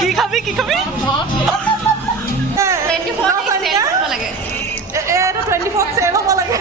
কি খাবি কি খাবি 24 লাগে এইটো 24 সেভ হ'ব লাগে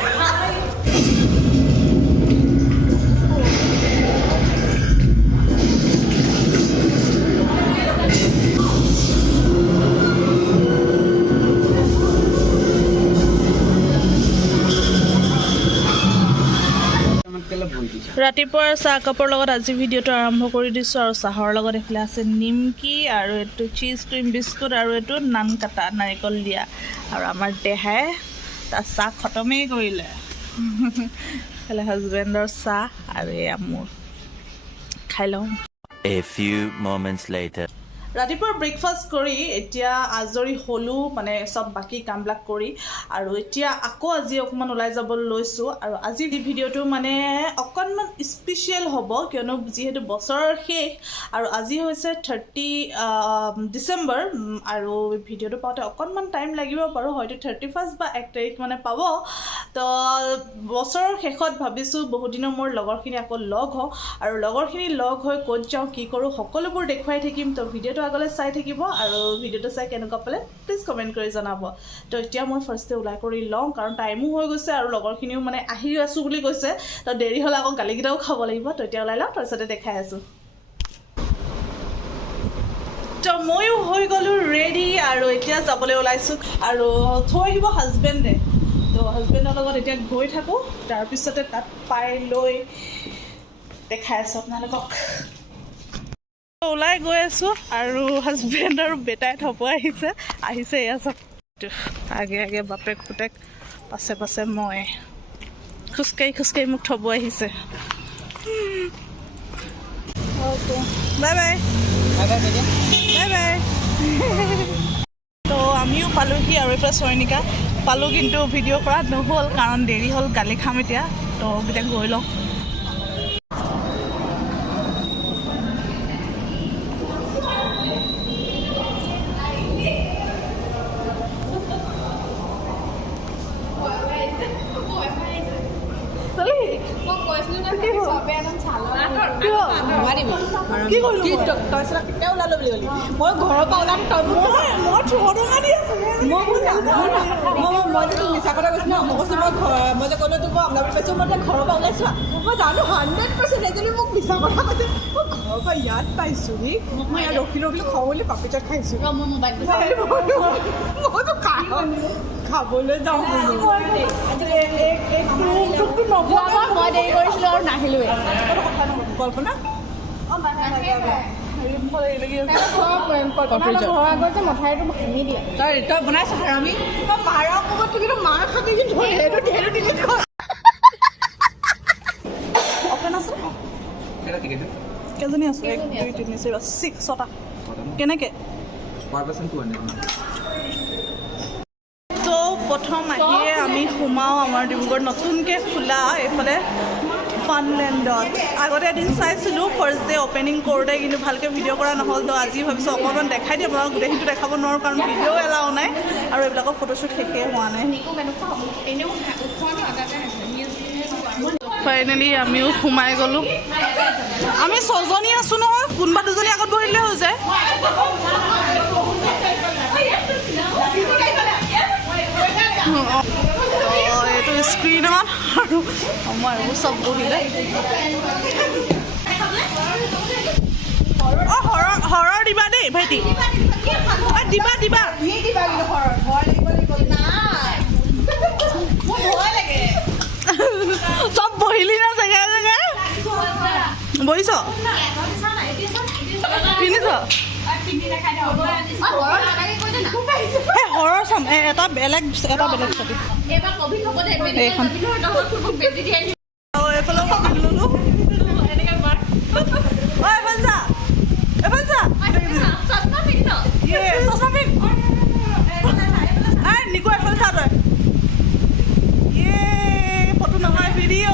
ৰাতিপুৱাৰ চাহ কাপৰ লগত আজি ভিডিঅ'টো আৰম্ভ কৰি দিছোঁ আৰু চাহৰ লগত এইফালে আছে নিমকি আৰু এইটো চিজ ক্ৰীম বিস্কুট আৰু এইটো নান কাটা নাৰিকল দিয়া আৰু আমাৰ দেহাই তাৰ চাহ খতমেই কৰিলে এইফালে হাজবেণ্ডৰ চাহ আৰু এয়া মোৰ খাই লওঁ A few moments later ৰাতিপুৱা ব্ৰেকফাষ্ট কৰি এতিয়া আজৰি হ'লোঁ মানে চব বাকী কামবিলাক কৰি আৰু এতিয়া আকৌ আজি অকণমান ওলাই যাব লৈছোঁ আৰু আজি ভিডিঅ'টো মানে অকণমান স্পেচিয়েল হ'ব কিয়নো যিহেতু বছৰৰ শেষ আৰু আজি হৈছে 30 ডিচেম্বৰ আৰু ভিডিঅ'টো পাওঁতে অকণমান টাইম লাগিব বাৰু হয়তো 31 বা 1 তাৰিখ মানে পাব তো বছৰৰ শেষত ভাবিছোঁ বহুদিনৰ মোৰ লগৰখিনি আকৌ লগ হওঁ আৰু লগৰখিনি লগ হৈ ক'ত যাওঁ কি কৰোঁ সকলোবোৰ দেখুৱাই থাকিম তো ভিডিঅ'টো আগলৈ চাই থাকিব আৰু ভিডিঅ'টো চাই কেনেকুৱা পালে প্লিজ কমেণ্ট কৰি জনাব তো এতিয়া মই ফাৰ্ষ্টে ওলাই কৰি লওঁ কাৰণ টাইমো হৈ গৈছে আৰু লগৰখিনিও মানে আহি আছোঁ বুলি কৈছে তো দেৰি হ'লে আকৌ গালিকেইটাও খাব লাগিব তো এতিয়া ওলাই লওঁ তাৰপিছতে দেখাই আছোঁ তো ময়ো হৈ গ'লোঁ ৰেডি আৰু এতিয়া যাবলৈ ওলাইছোঁ আৰু থৈ আহিব হাজবেণ্ডে তো হাজবেণ্ডৰ লগত এতিয়া গৈ থাকোঁ তাৰপিছতে তাত পাই লৈ দেখাই আছোঁ আপোনালোকক ওলাই গৈ আছোঁ আৰু হাজবেণ্ড আৰু বেটাই থ'ব আহিছে এয়া চব আগে আগে বাপেক পুতেক পাছে পাছে মই খোজকাঢ়ি মোক থ'ব আহিছে বাই বাই বাই বাই তো আমিও পালোঁহি আৰু এইফালে চয়নিকা পালোঁ কিন্তু ভিডিঅ' কৰা নহ'ল কাৰণ দেৰি হ'ল গালি খাম এতিয়া তো এতিয়া গৈ লওঁ কি কৰিলোঁ তই ওলালো বুলি ক'লি মই ঘৰৰ পৰা ওলাম মই টকা দি আছোঁ মই যে তোক মিছা কথা কৈছোঁ ন মই কৈছোঁ মই যে ক'লোঁ তোক মই ওলাব পাইছোঁ মই ঘৰৰ পৰা ওলাইছোঁ মই জানো 100% এজনী মোক মিছা কথা কৈছে মই ঘৰৰ পৰা ইয়াত পাইছোঁহি মই ইয়াত ৰখিলোঁ বুলি খাওঁ বুলি পাপিচাত খাইছোঁ মইতো খাবলৈ যাওঁ মই দেৰি কৰিছিলোঁ আৰু নাহিলোৱে কল্পনা মঠাইটো ভাঙি দিয়ে তই বনাইছ হাৰামি তই মাৰ ক'ৰবাত কিন্তু মাৰ খাবি কিন্তু অপেন আছে কেইজনী আছোঁ 1 2 3 4 5 6 কেনেকৈ তো প্ৰথম আহিয়ে আমি সোমাওঁ আমাৰ ডিব্ৰুগড়ত নতুনকৈ খোলা এইফালে ফানলেণ্ডত আগতে এদিন চাইছিলোঁ ফাৰ্ষ্ট ডে অ'পেনিং কৰোঁতে কিন্তু ভালকৈ ভিডিঅ' কৰা নহ'ল তো আজি ভাবিছোঁ অকণমান দেখাই দিম আপোনাক গোটেইখিনিটো দেখাব নোৱাৰোঁ কাৰণ ভিডিঅ' এলাও নাই আৰু এইবিলাকৰ ফটোশ্বুট শেষেই হোৱা নাই ফাইনেলি আমিও সোমাই গ'লোঁ আমি 6জনী আছোঁ নহয় কোনোবা 2জনী আগত বহিলে হৈ যায় এইটো স্ক্ৰীণত আৰু মই এইবোৰ চব বহিলে অঁ হৰৰ দিবা দেই ভাইটি দিবা চব বহিলি না জেগাই বহিছ কিনিছ হৰৰ চাম এটা বেলেগ ছবি এইখন এইফালে ল'লোঁ নিকো এফালে চা তই ফটো নহয় ভিডিঅ'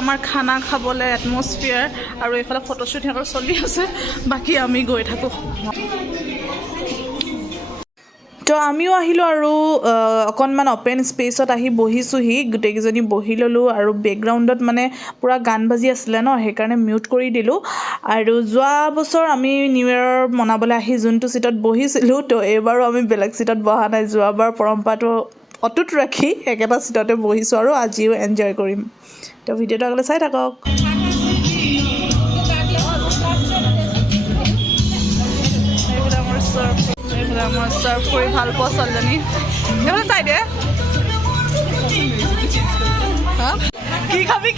আমাৰ খানা খাবলৈ এটমছফিয়াৰ আৰু এইফালে ফটোশ্বুট সিহঁতৰ চলি আছে বাকী আমি গৈ থাকোঁ তো আমিও আহিলোঁ আৰু অকণমান অ'পেন স্পেচত আহি বহিছোঁহি গোটেইকেইজনী বহি ল'লোঁ আৰু বেকগ্ৰাউণ্ডত মানে পূৰা গান বাজি আছিলে ন সেইকাৰণে মিউট কৰি দিলোঁ আৰু যোৱা বছৰ আমি নিউ ইয়েৰ মনাবলৈ আহি যোনটো ছিটত বহিছিলোঁ তো এইবাৰো আমি বেলেগ ছিটত বহা নাই যোৱাবাৰ পৰম্পৰাটো অটুট ৰাখি একেটা ছিটতে বহিছোঁ আৰু আজিও এনজয় কৰিম তো ভিডিঅ'টো আগলৈ চাই থাকক মই চাৰ্ভ কৰি ভাল পোৱা ছোৱালীজনী এইফালে চাই দে কি খাবি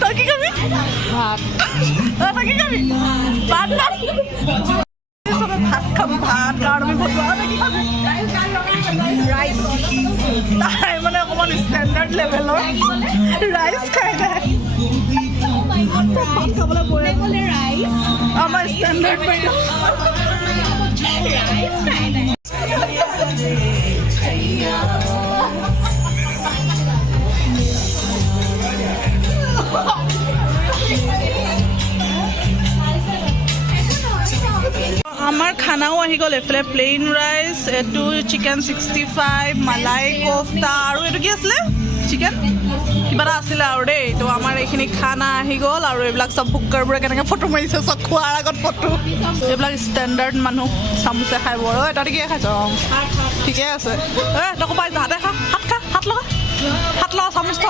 তই কি খাবি তই কি খাবি ভাত খাম ভাত কাৰণ আমি ৰাইচ তাই মানে অকণমান ষ্টেণ্ডাৰ্ড লেভেলৰ ৰাইচ খাই নাই ভাত খাবলৈ বৈ আমাৰ ষ্টেণ্ডাৰ্ড বাইদেউ আমাৰ খানাও আহি গ'ল এইফালে প্লেইন ৰাইচ এইটো চিকেন 65 মালাই কোফতা আৰু এইটো কি আছিলে চিকেন কিবা এটা আছিলে আৰু দেই তো আমাৰ এইখিনি খানা আহি গ'ল আৰু এইবিলাক চব বুকাৰবোৰে কেনেকৈ ফটো মাৰিছে চব খোৱাৰ আগত ফটো এইবিলাক ষ্টেণ্ডাৰ্ড মানুহ চামুচে খাই বৰ তহঁতি কিহে খাইছ ঠিকে আছে তকো পাই হাতে খা হাত লগা চামুচ থ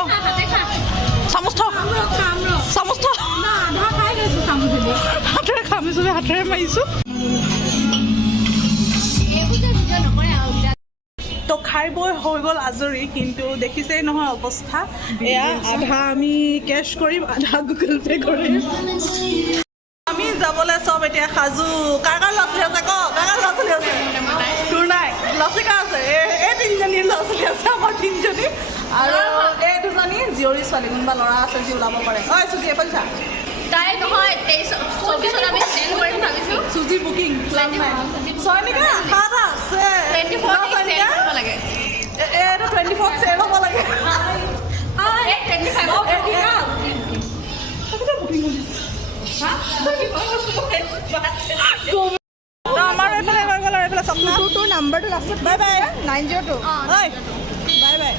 হাতেৰে খামিছোঁ হাতেৰে মাৰিছোঁ তো খাই বৈ হৈ গ'ল আজৰি কিন্তু দেখিছেই নহয় অৱস্থা এয়া আধা আমি কেছ কৰিম আধা গুগল পে' কৰিম আমি যাবলৈ চব এতিয়া সাজু কাৰ ল'ৰা ছোৱালী আছে কাৰ ল'ৰা ছোৱালী আছে তোৰ নাই ল'ৰা ছোৱালী কাৰ আছে এই তিনিজনীৰ ল'ৰা ছোৱালী আছে আমাৰ তিনিজনী আৰু এই দুজনী জীয়ৰী ছোৱালী কোনোবা ল'ৰা আছে যি ওলাব পাৰে ঐ চুজি এইফালে চা তাই নহয় 24 আমি চেঞ্জ কৰিম ভাবিছোঁ চুজি বুকিং প্লেন নাই ছয়নিকা আশা এটা আছে 24 চেঞ্জ কৰিব লাগে এইটো 24 চেভ হ'ব লাগে আমাৰ এইফালে হৈ গ'ল আৰু এইফালে স্বপ্ন তোৰ নাম্বাৰটো আছে বাই বাই 902 বাই বাই বাই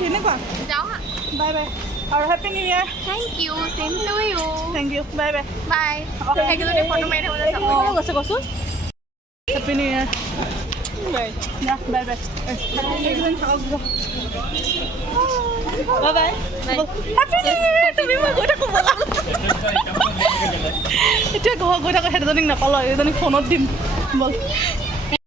কেনেকুৱা যাওঁ হা বাই বাই আৰু happy new year thank you same to you thank you bye bye bye একেলগে ফটো মাৰি থাকোঁতে চাব গৈছে কচোন happy new year bye bye bye একদিন থাকক bye bye happy new year তুমি মই গৈ থাকোঁ ব'লা এতিয়া ঘৰ গৈ থাকোঁ সেইজনীক নাপালোঁ এইজনীক ফোনত দিম ব'ল